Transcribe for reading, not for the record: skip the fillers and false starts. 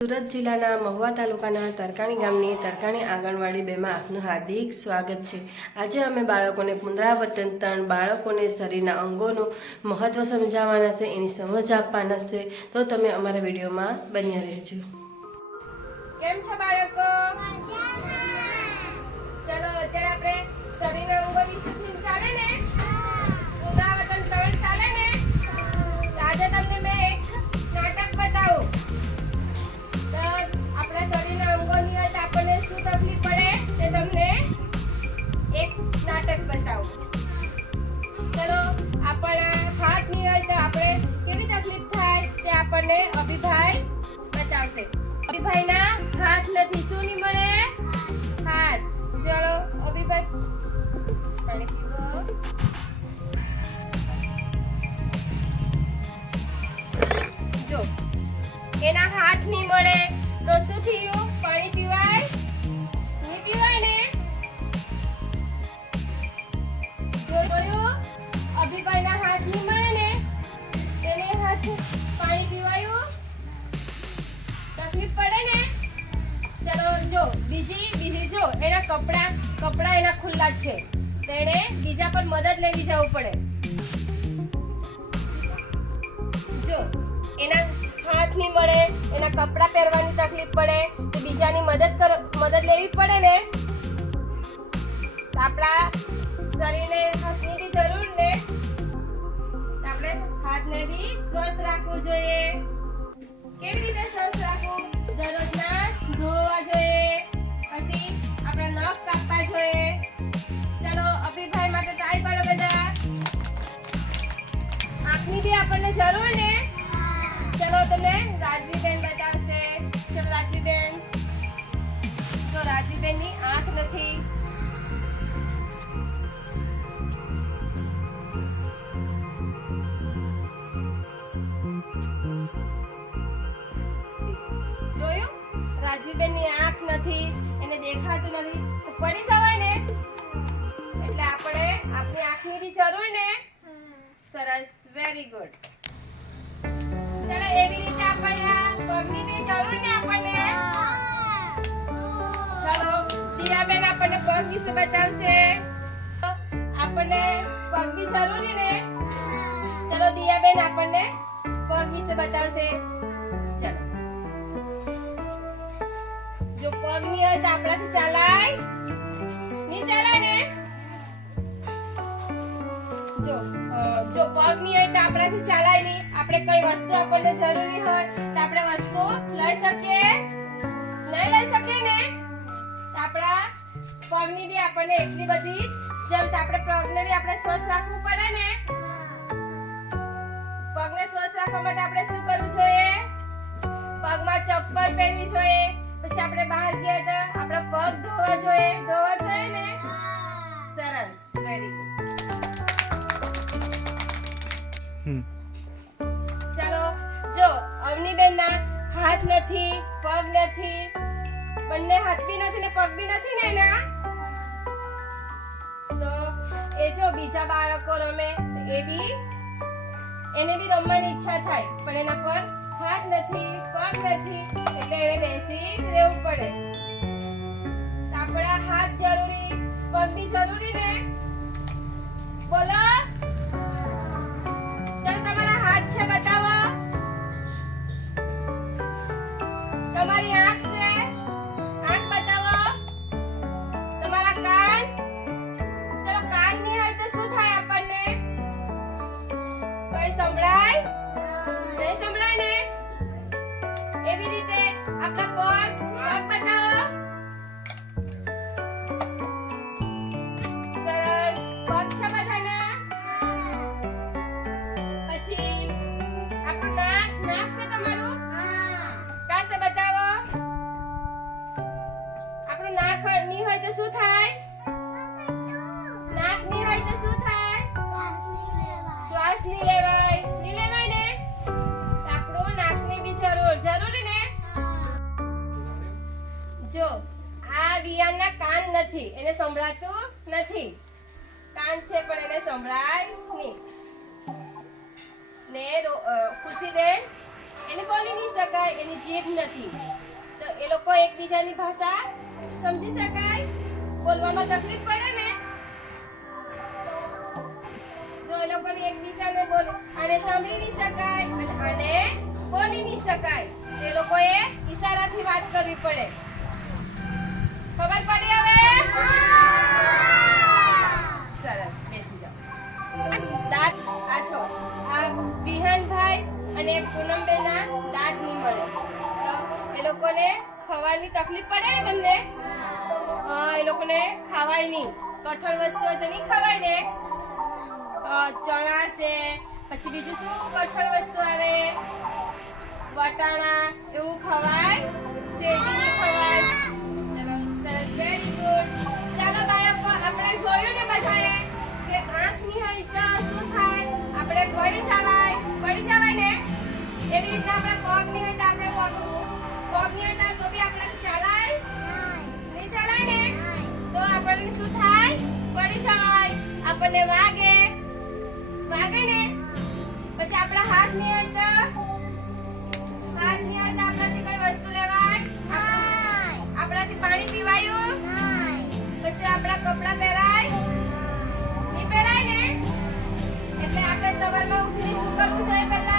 સુરત જિલ્લાના મહુવા તાલુકાના તરકાણી ગામની તરકાણી આંગણવાડી 2 માં આપનું હાર્દિક સ્વાગત છે। આજે અમે બાળકોને પુનરાવર્તન 3 બાળકોને શરીરના અંગોનું મહત્વ સમજાવવાના છે, એની સમજ આપવાના છે, તો તમે અમારા વિડીયોમાં બન્યા રહેજો। કેમ છો બાળકો? ચલો અત્યારે આપણે શરીરના અંગો વિશે ચાલે ને? પુનરાવર્તન 3 ચાલે ને? આજે તમને મેં એક નાટક બતાવું। તો આપણા શરીરના અંગોની અંદર આપણને શું તકલીફ પડે તે તમને એક નાટક બતાવું। ચલો આપણા હાથની હોય તો આપણે કેવી તકલીફ થાય તે આપણને અભિભાઈ બતાવશે। અભિભાઈના હાથ નથી, શું નહીં મળે? હાથ। ચલો અભિભાઈ પાણી પીવો। જો એના હાથ નહીં મળે તો શું થયું? પાણી પીવાય નહીં? પીવાય ને? જોયું? અભિભાઈના હાથ નહીં મળે ને તેને હાથ પાણી પીવાયું? તકલીફ પડે ને? ચલો જો બીજી જો એના કપડા એના ખુલ્લા જ છે, તેને બીજા પર મદદ લેવી જવું પડે। જો એના હાથ નહીં મળે, એના કપડા પહેરવાની તકલીફ પડે તો બીજાની મદદ લેવી પડે ને? આપણા શરીરને હાથની બી જરૂર ને, આપણે હાથને બી સ્વસ્થ રાખવું જોઈએ। કેવી રીતે સ્વસ્થ રાખવું? દરરોજના ધોવા જોઈએ, પછી આપણા નખ કાપવા જોઈએ। ચલો અભિભાઈ માટે ટ્રાય કરો બધા। આંખની બી આપણને જરૂર ને? ચલો તમને રાજવીબેન બતાવશે। ચલો રાજવીબેન, તો રાજવીબેનની આંખ નથી। જોયું? રાજવીબેનની આંખ નથી, એને દેખાતું નથી, તો પડી જવાય ને? એટલે આપણે આપણી આંખની બી જરૂર ને? સરસ, વેરી ગુડ। ચલો એવી રીતે આપણને પગની બી જરૂર ને આપણને? ચલો દિયાબેન આપણને પગ વિશે બતાવશે। આપણને પગ બી જરૂરી ને? ચલો દિયાબેન આપણને પગ વિશે બતાવશે। ચલો જો પગ ની હોય તો આપણાથી ચાલાય નહીં? ચાલાય ને? જો પગ ની હોય તો આપણાથી ચાલાય નહીં। આપણે કઈ વસ્તુ આપણને જરૂરી હોય તો આપણે વસ્તુ લઈ શકીએ? નહીં લઈ શકીએ ને? આપણા પગની બી આપણને એટલી બધી જરૂર, આપણે પગને બી આપણે સ્વસ્થ રાખવું પડે ને? પગને સ્વસ્થ રાખવા માટે આપણે શું કરવું જોઈએ? પગમાં ચપ્પલ પહેરવી જોઈએ, પછી આપણે બહાર ગયા તો આપણા પગ ધોવા જોઈએ ને? સરસ, વેરી ગુડ। ચાલો જો અવનીબેનના હાથ નથી, પગ નથી, બંને હાથ બી નથી ને પગ બી નથી ને એના, તો એ જો બીજા બાળકો રમે એને બી રમવાની ઈચ્છા થાય, પણ એના પર હાથ નથી, પગ નથી, એટલે એને બેસી રહેવું પડે। આપણા હાથ જરૂરી, પગ બી જરૂરી ને? બોલો, ચાલો તમારા હાથ છે બતાવો, તમારી આંખ છે, આંખ બતાવો, તમારા કાન, ચલો કાન નહીં હોય તો શું થાય આપણને? કઈ સંભળાય? નહીં સંભળાય ને? એવી રીતે આપણા પગ બતાવો। સરસ, પગ છે બધાના? પછી આપણું નાક છે તમારું? કાં છે બતાવો? આપણું નાક નહીં હોય તો શું થાય? નાક નહીં હોય તો શું થાય? શ્વાસ નહીં લેવાય ને? આપણું નાકની બી જરૂરી ને? જો આ વિયાના કાન નથી, એને સંભળાતું નથી, કાન છે પણ એને સંભળાય નહીં ને। ખુશીબેન એને બોલી નહીં શકાય, એની જીભ નથી. તો એ લોકો એકબીજાની ભાષા સમજી શકાય, બોલવામાં તકલીફ પડે ને. જો એ લોકોની એકબીજાને બોલે અને સાંભળી નહીં શકાય અને બોલી નહીં શકાય, એ લોકોએ ઈશારાથી વાત કરવી પડે. ખબર પડી હવે? સરસ, બેસી જાઓ. દાંત આછો આ વિહાનભાઈ અને પૂનમબેનના દાંત નહીં મળે તો એ લોકોને ખાવાની તકલીફ પડે ને તમને. હા, એ લોકોને ખાવાય નહીં. કઠોળ વસ્તુ હોય તો નહીં ખવાય ને. ચણા છે, પછી બીજું શું કઠોળ વસ્તુ આવે? વટાણા, એવું ખવાય? શેરડી નહીં ખવાય. ચલો, સરસ, વેરી ગુડ. ચાલો બાળકો, આપણે જોયું ને બધાએ કે આંખ નહીં હોય તો શું થાય? આપણે પડી જવાય ને. એવી રીતના આપણે પગ નહીં હોય તો આપણે પગ નહીં હોય તો બી આપણે ચલાય નહીં ચલાય ને. તો આપણને શું થાય? પડી જવાય, આપણને વાગે ને. પછી આપણા હાથ નહીં હોય તો આપણાથી કઈ વસ્તુ લેવાય? આપણાથી પાણી પીવાયું? પછી આપણા કપડાં પહેરાય? નહીં પહેરાય ને. એટલે આપણે સવારમાં ઉઠીને શું કરવું જોઈએ પહેલા?